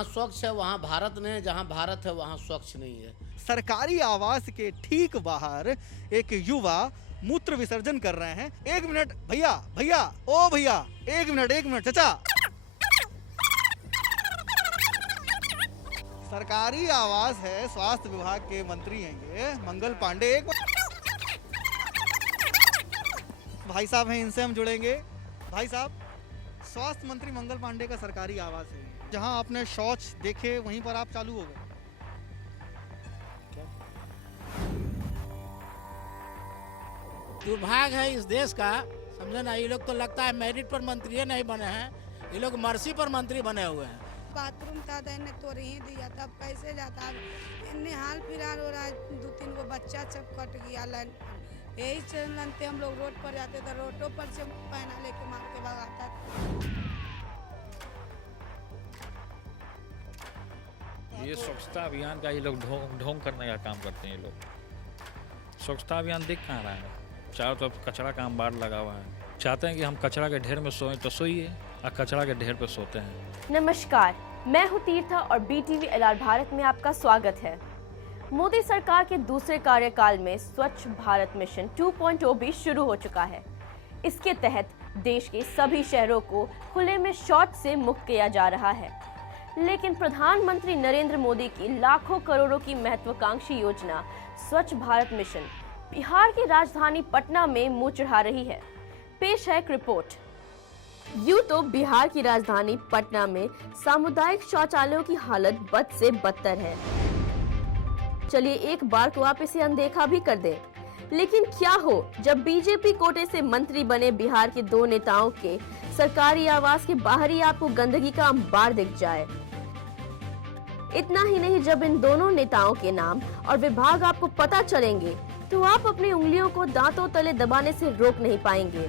जहाँ स्वच्छ है वहाँ भारत नहीं है, जहाँ भारत है वहाँ स्वच्छ नहीं है। सरकारी आवास के ठीक बाहर एक युवा मूत्र विसर्जन कर रहे हैं। एक मिनट भैया, भैया, ओ भैया, एक मिनट चाचा। सरकारी आवास है, स्वास्थ्य विभाग के मंत्री हैं ये मंगल पांडे। एक भाई साहब हैं, इनसे हम जुड़ेंगे। भाई साहब, स्वास्थ्य मंत्री मंगल पांडे का सरकारी आवास है, जहां आपने शौच देखे वहीं पर आप चालू हो गए। दुर्भाग्य है इस देश का, समझे ना। ये लोग तो लगता है मेरिट पर मंत्री नहीं बने हैं, ये लोग मर्सी पर मंत्री बने हुए हैं। बाथरूम था तो इन्हें तोड़ ही दिया, तब कैसे जाता। अब इन्हें हाल फिलहाल हो रहा है, 2-3 गो बच्चा सब कट गया लाइन। यही चलते हम लोग रोड पर जाते थे, रोडों पर से पैना लेके मार के भगाता था। ये स्वच्छता अभियान का ये लोग ढोंग करने का काम करते हैं। ये लोग स्वच्छता अभियान देख कहाँ रहा है, चारों तरफ कचरा का अंबार लगा हुआ है। चाहते हैं कि हम कचरा के ढेर में सोएं तो सोइए, और कचरा के ढेर पर सोते हैं। नमस्कार, मैं हूं तीर्था और BTV LR भारत में आपका स्वागत है। मोदी सरकार के दूसरे कार्यकाल में स्वच्छ भारत मिशन 2.0 भी शुरू हो चुका है। इसके तहत देश के सभी शहरों को खुले में शौच से मुक्त किया जा रहा है। लेकिन प्रधानमंत्री नरेंद्र मोदी की लाखों करोड़ों की महत्वाकांक्षी योजना स्वच्छ भारत मिशन बिहार की राजधानी पटना में मुंह चढ़ा रही है। पेश है एक रिपोर्ट। यूं तो बिहार की राजधानी पटना में सामुदायिक शौचालयों की हालत बद से बदतर है। चलिए एक बार को आप इसे अनदेखा भी कर दें। लेकिन क्या हो जब बीजेपी कोटे से मंत्री बने बिहार के 2 नेताओं के सरकारी आवास के बाहर ही आपको गंदगी का अंबार दिख जाए। इतना ही नहीं, जब इन दोनों नेताओं के नाम और विभाग आपको पता चलेंगे तो आप अपनी उंगलियों को दांतों तले दबाने से रोक नहीं पाएंगे।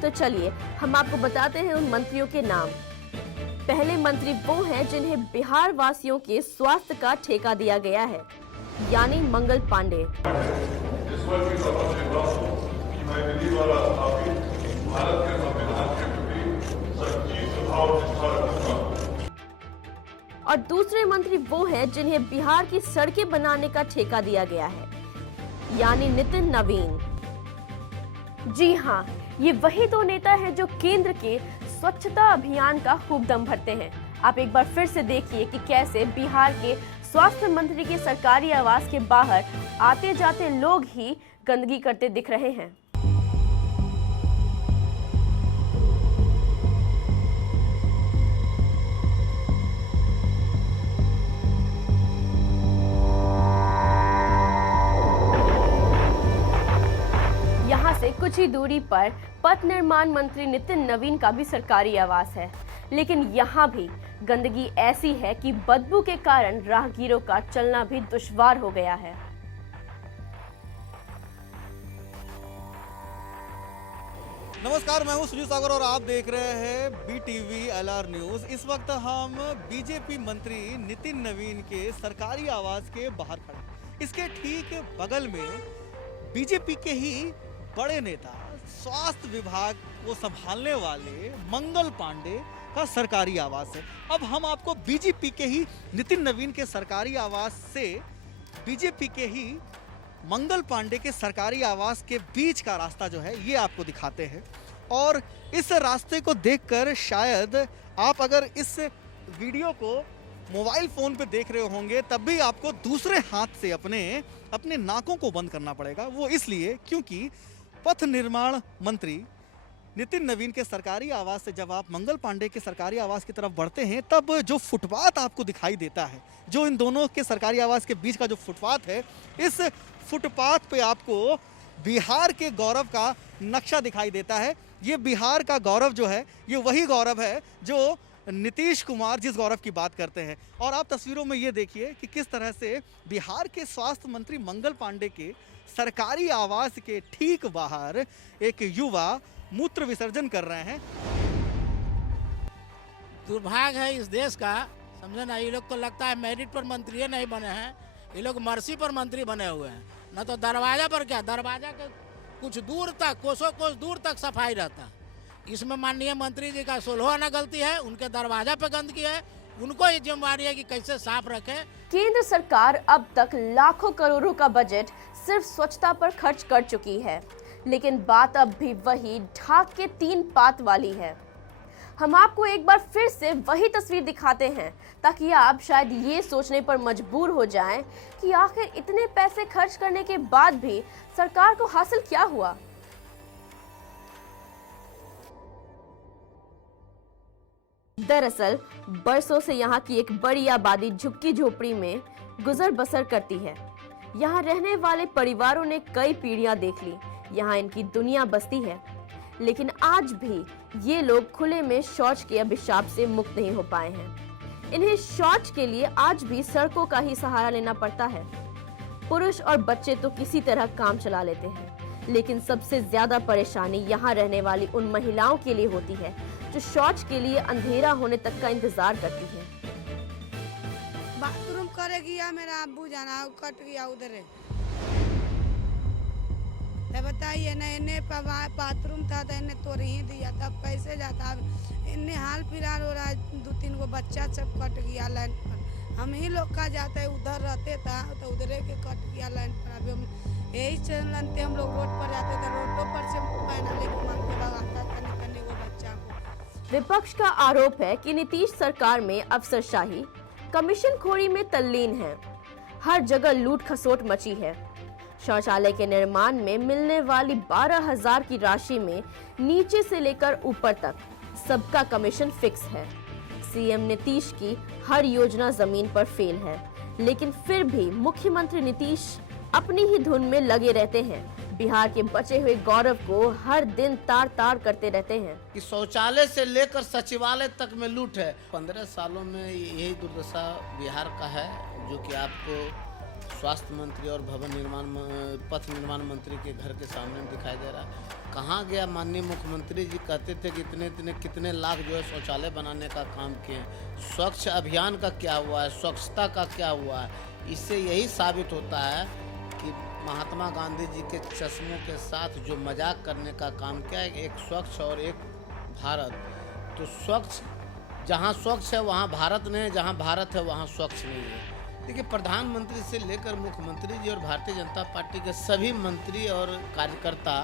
तो चलिए हम आपको बताते हैं उन मंत्रियों के नाम। पहले मंत्री वो हैं जिन्हें बिहार वासियों के स्वास्थ्य का ठेका दिया गया है, यानी मंगल पांडे। और दूसरे मंत्री वो हैं जिन्हें बिहार की सड़कें बनाने का ठेका दिया गया है, यानी नितिन नवीन। जी हाँ, ये वही 2 नेता हैं जो केंद्र के स्वच्छता अभियान का खूब दम भरते हैं। आप एक बार फिर से देखिए कि कैसे बिहार के स्वास्थ्य मंत्री के सरकारी आवास के बाहर आते जाते लोग ही गंदगी करते दिख रहे हैं। यहाँ से कुछ ही दूरी पर पथ निर्माण मंत्री नितिन नवीन का भी सरकारी आवास है, लेकिन यहाँ भी गंदगी ऐसी है कि बदबू के कारण राहगीरों का चलना भी दुश्वार हो गया है। नमस्कार, मैं हूं सुनील सागर और आप देख रहे हैं BTV LR न्यूज। इस वक्त हम बीजेपी मंत्री नितिन नवीन के सरकारी आवास के बाहर खड़े। इसके ठीक बगल में बीजेपी के ही बड़े नेता, स्वास्थ्य विभाग को संभालने वाले मंगल पांडे का सरकारी आवास है। अब हम आपको बीजेपी के ही नितिन नवीन के सरकारी आवास से बीजेपी के ही मंगल पांडे के सरकारी आवास के बीच का रास्ता जो है ये आपको दिखाते हैं। और इस रास्ते को देखकर शायद आप अगर इस वीडियो को मोबाइल फोन पे देख रहे होंगे तब भी आपको दूसरे हाथ से अपने नाकों को बंद करना पड़ेगा। वो इसलिए क्योंकि पथ निर्माण मंत्री नितिन नवीन के सरकारी आवास से जब आप मंगल पांडे के सरकारी आवास की तरफ बढ़ते हैं तब जो फुटपाथ आपको दिखाई देता है, जो इन दोनों के सरकारी आवास के बीच का जो फुटपाथ है, इस फुटपाथ पे आपको बिहार के गौरव का नक्शा दिखाई देता है। ये बिहार का गौरव जो है ये वही गौरव है जो नीतीश कुमार जिस गौरव की बात करते हैं। और आप तस्वीरों में ये देखिए कि किस तरह से बिहार के स्वास्थ्य मंत्री मंगल पांडे के सरकारी आवास के ठीक बाहर एक युवा मूत्र विसर्जन कर रहे हैं। दुर्भाग्य है इस देश का, समझे ना। ये लोग तो लगता है मेरिट पर मंत्री नहीं बने हैं, ये लोग मर्सी पर मंत्री बने हुए हैं। न तो दरवाजा पर क्या, दरवाजा के कुछ दूर तक, कोसों कोस दूर तक सफाई रहता। इसमें माननीय मंत्री जी का 16 आना गलती है, उनके दरवाजा पे गंदगी है, उनको ये जिम्मेवारी है कि कैसे साफ रखें। केंद्र सरकार अब तक लाखों करोड़ों का बजट सिर्फ स्वच्छता पर खर्च कर चुकी है, लेकिन बात अब भी वही ढाक के 3 पात वाली है। हम आपको एक बार फिर से वही तस्वीर दिखाते हैं ताकि आप शायद ये सोचने पर मजबूर हो जाएं कि आखिर इतने पैसे खर्च करने के बाद भी सरकार को हासिल क्या हुआ। दरअसल बरसों से यहाँ की एक बड़ी आबादी झुग्गी झोपड़ी में गुजर बसर करती है। यहाँ रहने वाले परिवारों ने कई पीढ़ियां देख ली, यहाँ इनकी दुनिया बसती है, लेकिन आज भी ये लोग खुले में शौच के अभिशाप से मुक्त नहीं हो पाए हैं। इन्हें शौच के लिए आज भी सड़कों का ही सहारा लेना पड़ता है। पुरुष और बच्चे तो किसी तरह काम चला लेते हैं, लेकिन सबसे ज्यादा परेशानी यहाँ रहने वाली उन महिलाओं के लिए होती है जो शौच के लिए अंधेरा होने तक का इंतजार करती है। बाथरूम करे गया मेरा अब्बू जाना कट गया उधर, बताइए ना, इन्हें बाथरूम था तो इन्हें तोड़ ही दिया, तब कैसे जाता। अब इन्हें हाल फिलहाल हो रहा है, 2-3 गो बच्चा सब कट गया लाइन पर। हम ही लोग का जाते है, उधर रहते था तो उधरे के कट गया लाइन पर। अभी हम यही चलते हम लोग रोड पर जाते थे, रोडों पर से पैना लेके मांग के भगाता था निकलने को बच्चा को। विपक्ष का आरोप है कि नीतीश सरकार में अफसरशाही, कमीशनखोरी में तल्लीन है। हर जगह लूट खसोट मची है। शौचालय के निर्माण में मिलने वाली 12,000 की राशि में नीचे से लेकर ऊपर तक सबका कमीशन फिक्स है। सीएम नीतीश की हर योजना जमीन पर फेल है, लेकिन फिर भी मुख्यमंत्री नीतीश अपनी ही धुन में लगे रहते हैं। बिहार के बचे हुए गौरव को हर दिन तार तार करते रहते हैं कि शौचालय से लेकर सचिवालय तक में लूट है। 15 सालों में यही दुर्दशा बिहार का है, जो कि आपको स्वास्थ्य मंत्री और भवन निर्माण पथ निर्माण मंत्री के घर के सामने दिखाई दे रहा है। कहाँ गया माननीय मुख्यमंत्री जी? कहते थे कि कितने लाख जो है शौचालय बनाने का काम किए। स्वच्छ अभियान का क्या हुआ है? स्वच्छता का क्या हुआ है? इससे यही साबित होता है कि महात्मा गांधी जी के चश्मों के साथ जो मजाक करने का काम किया है, एक स्वच्छ और एक भारत। तो स्वच्छ, जहाँ स्वच्छ है वहाँ भारत नहीं है, जहाँ भारत है वहाँ स्वच्छ नहीं है। देखिए, प्रधानमंत्री से लेकर मुख्यमंत्री जी और भारतीय जनता पार्टी के सभी मंत्री और कार्यकर्ता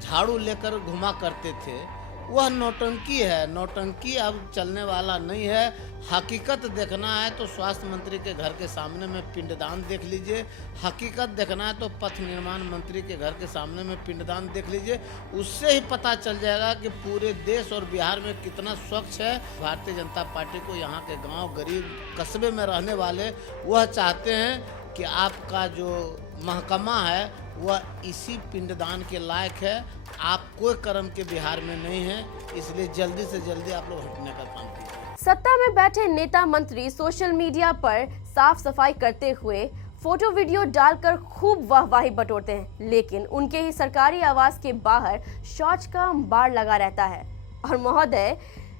झाड़ू लेकर घुमा करते थे। वह नौटंकी है। नौटंकी अब चलने वाला नहीं है। हकीकत देखना है तो स्वास्थ्य मंत्री के घर के सामने में पिंडदान देख लीजिए। हकीकत देखना है तो पथ निर्माण मंत्री के घर के सामने में पिंडदान देख लीजिए। उससे ही पता चल जाएगा कि पूरे देश और बिहार में कितना स्वच्छ है। भारतीय जनता पार्टी को यहाँ के गांव, गरीब कस्बे में रहने वाले वह चाहते हैं कि आपका जो महकमा है वह इसी पिंडदान के लायक है। आप कोई कर्म के बिहार में नहीं है, इसलिए जल्दी से जल्दी आप लोग हटने का काम कीजिए। सत्ता में बैठे नेता मंत्री सोशल मीडिया पर साफ सफाई करते हुए फोटो वीडियो डालकर खूब वाहवाही बटोरते हैं, लेकिन उनके ही सरकारी आवास के बाहर शौच का अंबार लगा रहता है। और महोदय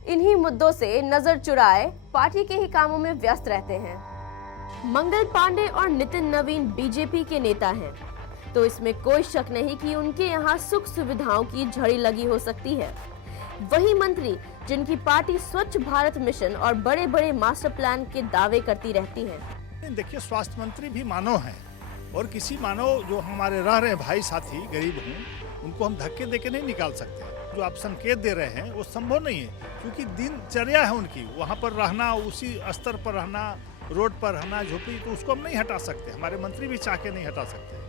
इन्हीं मुद्दों से नजर चुराए पार्टी के ही कामों में व्यस्त रहते हैं। मंगल पांडे और नितिन नवीन बीजेपी के नेता हैं, तो इसमें कोई शक नहीं कि उनके यहाँ सुख सुविधाओं की झड़ी लगी हो सकती है। वही मंत्री जिनकी पार्टी स्वच्छ भारत मिशन और बड़े बड़े मास्टर प्लान के दावे करती रहती है। देखिए, स्वास्थ्य मंत्री भी मानव हैं, और किसी मानव जो हमारे रह रहे भाई साथी गरीब हों, उनको हम धक्के देके नहीं निकाल सकते। जो आप संकेत दे रहे हैं वो संभव नहीं है, क्योंकि दिनचर्या है उनकी, वहाँ पर रहना, उसी स्तर पर रहना, रोड पर रहना, झोपड़ी, तो उसको हम नहीं हटा सकते। हमारे मंत्री भी चाह के नहीं हटा सकते।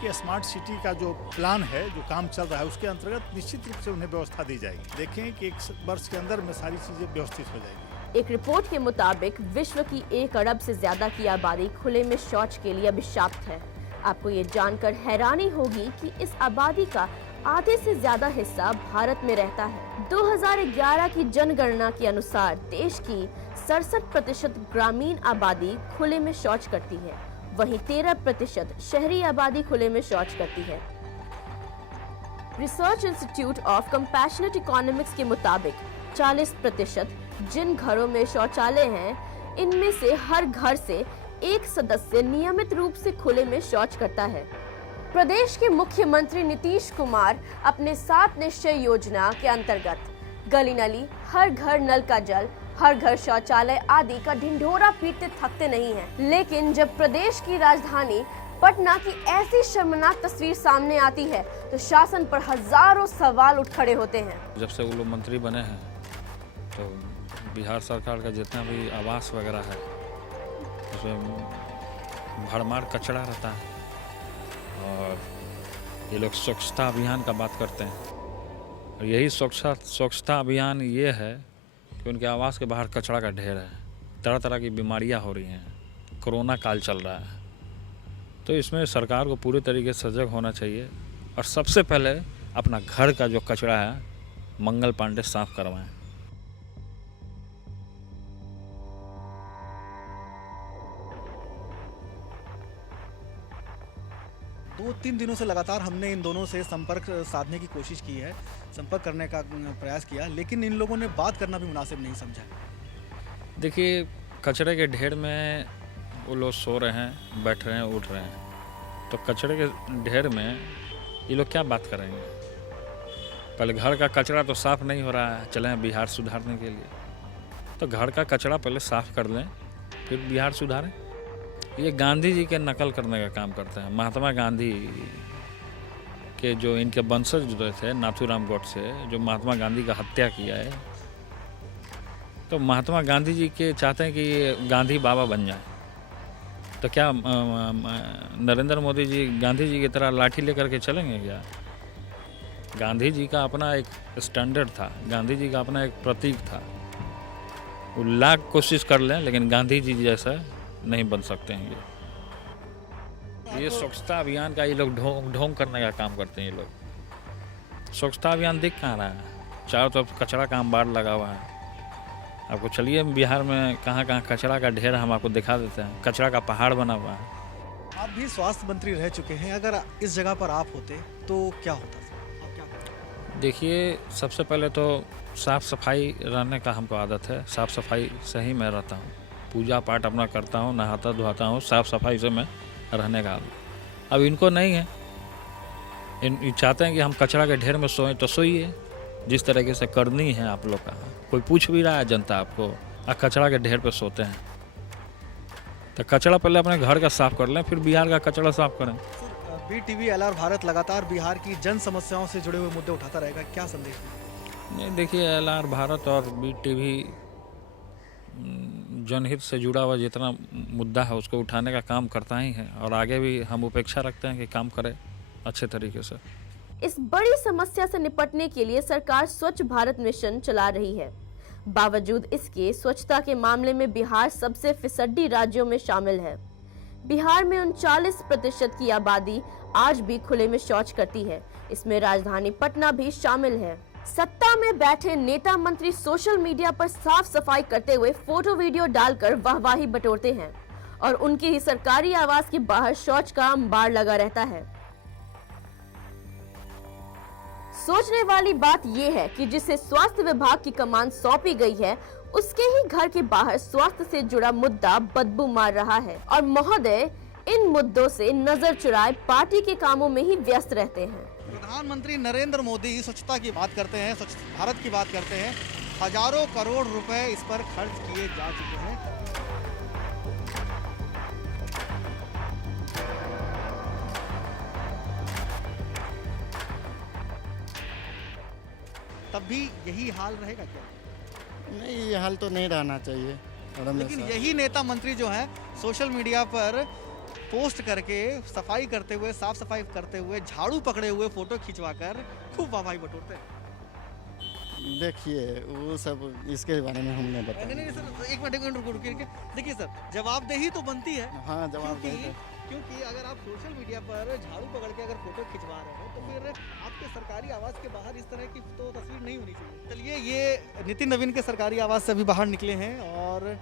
कि स्मार्ट सिटी का जो प्लान है, जो काम चल रहा है, उसके अंतर्गत निश्चित रूप से उन्हें व्यवस्था दी जाएगी। देखें कि 1 वर्ष के अंदर में सारी चीजें व्यवस्थित हो जाएगी। एक रिपोर्ट के मुताबिक विश्व की 1 अरब से ज्यादा की आबादी खुले में शौच के लिए अभिशाप्त है। आपको ये जानकर हैरानी होगी कि इस आबादी का आधे से ज्यादा हिस्सा भारत में रहता है। 2011 की जनगणना के अनुसार देश की 67% ग्रामीण आबादी खुले में शौच करती है, वहीं 13% शहरी आबादी खुले में शौच करती है। Research institute of compassionate economics के मुताबिक 40% जिन घरों में शौचालय हैं, इनमें से हर घर से एक सदस्य नियमित रूप से खुले में शौच करता है। प्रदेश के मुख्यमंत्री नीतीश कुमार अपने 7 निश्चय योजना के अंतर्गत गली नली, हर घर नल का जल, हर घर शौचालय आदि का ढिंढोरा पीटते थकते नहीं हैं। लेकिन जब प्रदेश की राजधानी पटना की ऐसी शर्मनाक तस्वीर सामने आती है तो शासन पर हजारों सवाल उठ खड़े होते हैं। जब से वो लोग मंत्री बने हैं तो बिहार सरकार का जितना भी आवास वगैरह है उसमें भरमार कचरा रहता है और ये लोग स्वच्छता अभियान का बात करते हैं और यही स्वच्छता अभियान ये है कि उनके आवास के बाहर कचरा का ढेर है, तरह तरह की बीमारियां हो रही हैं, कोरोना काल चल रहा है। तो इसमें सरकार को पूरे तरीके से सजग होना चाहिए और सबसे पहले अपना घर का जो कचरा है मंगल पांडे साफ करवाएं। 2-3 दिनों से लगातार हमने इन दोनों से संपर्क साधने की कोशिश की है, संपर्क करने का प्रयास किया, लेकिन इन लोगों ने बात करना भी मुनासिब नहीं समझा। देखिए, कचरे के ढेर में वो लोग सो रहे हैं, बैठ रहे हैं, उठ रहे हैं, तो कचरे के ढेर में ये लोग क्या बात करेंगे? पहले घर का कचरा तो साफ़ नहीं हो रहा है, चले हैं बिहार सुधारने के लिए, तो घर का कचरा पहले साफ़ कर लें फिर बिहार सुधारें। ये गांधी जी के नकल करने का काम करते हैं। महात्मा गांधी के जो इनके वंशज जो थे नाथूराम गोडसे, जो महात्मा गांधी का हत्या किया है, तो महात्मा गांधी जी के चाहते हैं कि ये गांधी बाबा बन जाए। तो क्या नरेंद्र मोदी जी गांधी जी की तरह लाठी लेकर के चलेंगे क्या? गांधी जी का अपना एक स्टैंडर्ड था, गांधी जी का अपना एक प्रतीक था। वो लाख कोशिश कर लें लेकिन गांधी जी जैसा नहीं बन सकते हैं। ये स्वच्छता अभियान का ये लोग ढोंग करने का काम करते हैं। ये लोग स्वच्छता अभियान दिख कहाँ रहा है? चारों तरफ कचरा का अंबार लगा हुआ है। आपको चलिए बिहार में कहाँ कहाँ कचरा का ढेर हम आपको दिखा देते हैं, कचरा का पहाड़ बना हुआ है। आप भी स्वास्थ्य मंत्री रह चुके हैं, अगर इस जगह पर आप होते तो क्या होता? आप क्या करते? देखिए, सबसे पहले तो साफ़ सफाई रहने का हमको आदत है, साफ़ सफाई से ही मैं रहता हूँ, पूजा पाठ अपना करता हूँ, नहाता धोता हूँ, साफ़ सफाई से मैं रहने का। अब इनको नहीं है, इन चाहते हैं कि हम कचरा के ढेर में सोएं, तो सोइए जिस तरीके से करनी है आप लोग का। कोई पूछ भी रहा है जनता आपको, कचरा के ढेर पे सोते हैं, तो कचरा पहले अपने घर का साफ कर लें, फिर बिहार का कचरा साफ करें। BTV LR भारत लगातार बिहार की जन समस्याओं से जुड़े हुए मुद्दे उठाता रहेगा, क्या संदेश दें? नहीं, देखिए, LR भारत और BTV जनहित से जुड़ा हुआ जितना मुद्दा है उसको उठाने का काम करता ही है और आगे भी हम उपेक्षा रखते हैं कि काम करे अच्छे तरीके से। इस बड़ी समस्या से निपटने के लिए सरकार स्वच्छ भारत मिशन चला रही है। बावजूद इसके स्वच्छता के मामले में बिहार सबसे फिसड्डी राज्यों में शामिल है। बिहार में 39% की आबादी आज भी खुले में शौच करती है। इसमें राजधानी पटना भी शामिल है। सत्ता में बैठे नेता मंत्री सोशल मीडिया पर साफ सफाई करते हुए फोटो वीडियो डालकर वाहवाही बटोरते हैं और उनकी ही सरकारी आवास के बाहर शौच का अंबार लगा रहता है। सोचने वाली बात यह है कि जिसे स्वास्थ्य विभाग की कमान सौंपी गई है उसके ही घर के बाहर स्वास्थ्य से जुड़ा मुद्दा बदबू मार रहा है और महोदय इन मुद्दों से नजर चुराए पार्टी के कामों में ही व्यस्त रहते हैं। प्रधानमंत्री नरेंद्र मोदी स्वच्छता की बात करते हैं, स्वच्छ भारत की बात करते हैं, हजारों करोड़ रुपए इस पर खर्च किए जा चुके हैं। तब भी यही हाल रहेगा क्या? नहीं, ये हाल तो नहीं रहना चाहिए। लेकिन यही नेता मंत्री जो हैं सोशल मीडिया पर पोस्ट करके सफाई करते हुए, साफ सफाई करते हुए, झाड़ू पकड़े हुए फोटो खिंचवाकर खूब वाहवाही बटोरते हैं। देखिए, वो सब इसके बारे में हमने बताया। नहीं सर, एक मिनट रुकिए। देखिए सर, जवाबदेही तो बनती है। हाँ, जवाबदेही। क्योंकि अगर आप सोशल मीडिया पर झाड़ू पकड़ के अगर फोटो खिंचवा रहे हो तो फिर आपके सरकारी आवास के बाहर इस तरह की तो तस्वीर नहीं होनी चाहिए। चलिए, ये नितिन नवीन के सरकारी आवास से अभी बाहर निकले हैं और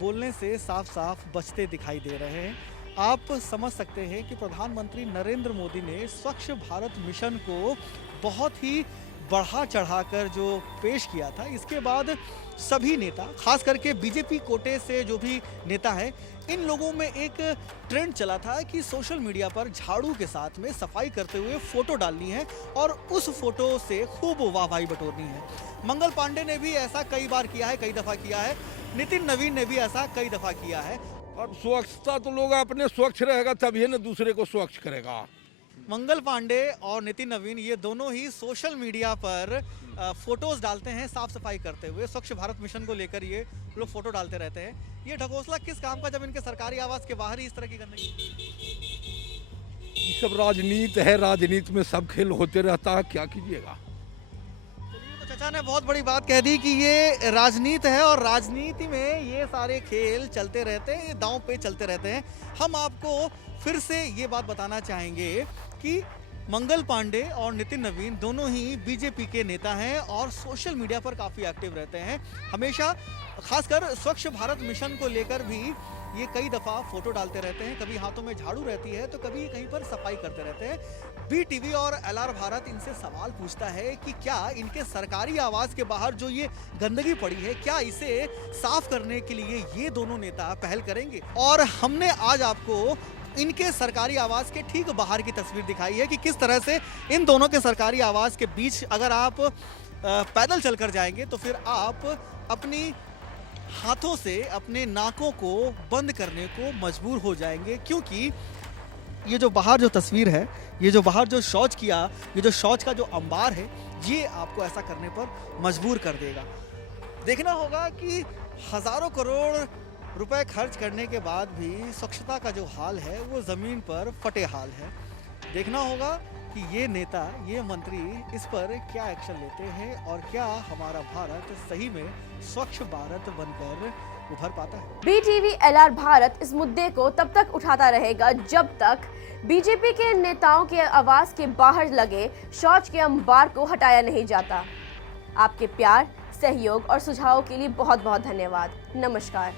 बोलने से साफ साफ बचते दिखाई दे रहे हैं। आप समझ सकते हैं कि प्रधानमंत्री नरेंद्र मोदी ने स्वच्छ भारत मिशन को बहुत ही बढ़ा चढ़ाकर जो पेश किया था, इसके बाद सभी नेता, खास करके बीजेपी कोटे से जो भी नेता हैं, इन लोगों में एक ट्रेंड चला था कि सोशल मीडिया पर झाड़ू के साथ में सफाई करते हुए फोटो डालनी है और उस फोटो से खूब वाहवाही बटोरनी है। मंगल पांडे ने भी ऐसा कई बार किया है, कई दफा किया है। नितिन नवीन ने भी ऐसा कई दफा किया है। अब स्वच्छता तो लोग अपने स्वच्छ रहेगा तभी ना दूसरे को स्वच्छ करेगा। मंगल पांडे और नितिन नवीन ये दोनों ही सोशल मीडिया पर फोटोज डालते हैं साफ सफाई करते हुए। स्वच्छ भारत मिशन को लेकर ये लोग फोटो डालते रहते हैं। ये ढकोसला किस काम का जब इनके सरकारी आवास के बाहर ही इस तरह की गंदगी? ये सब राजनीति है, राजनीति में सब खेल होते रहता है, क्या कीजिएगा। तो चाचा ने बहुत बड़ी बात कह दी कि ये राजनीति है और राजनीति में ये सारे खेल चलते रहते हैं, ये दांव पे चलते रहते हैं। हम आपको फिर से ये बात बताना चाहेंगे कि मंगल पांडे और नितिन नवीन दोनों ही बीजेपी के नेता हैं और सोशल मीडिया पर काफ़ी एक्टिव रहते हैं। हमेशा खासकर स्वच्छ भारत मिशन को लेकर भी ये कई दफ़ा फोटो डालते रहते हैं। कभी हाथों में झाड़ू रहती है तो कभी कहीं पर सफाई करते रहते हैं। BTV और LR भारत इनसे सवाल पूछता है कि क्या इनके सरकारी आवास के बाहर जो ये गंदगी पड़ी है, क्या इसे साफ करने के लिए ये दोनों नेता पहल करेंगे। और हमने आज आपको इनके सरकारी आवास के ठीक बाहर की तस्वीर दिखाई है कि किस तरह से इन दोनों के सरकारी आवास के बीच अगर आप पैदल चलकर जाएंगे तो फिर आप अपनी हाथों से अपने नाकों को बंद करने को मजबूर हो जाएंगे, क्योंकि ये जो बाहर जो तस्वीर है, ये जो बाहर जो शौच किया, ये जो शौच का जो अंबार है, ये आपको ऐसा करने पर मजबूर कर देगा। देखना होगा कि हजारों करोड़ रुपए खर्च करने के बाद भी स्वच्छता का जो हाल है वो ज़मीन पर फटे हाल है। देखना होगा कि ये नेता, ये मंत्री इस पर क्या एक्शन लेते हैं और क्या हमारा भारत सही में स्वच्छ भारत बनकर उभर पाता है। BTV LR भारत इस मुद्दे को तब तक उठाता रहेगा जब तक बीजेपी के नेताओं के आवास के बाहर लगे शौच के अंबार को हटाया नहीं जाता। आपके प्यार, सहयोग और सुझावों के लिए बहुत बहुत धन्यवाद। नमस्कार।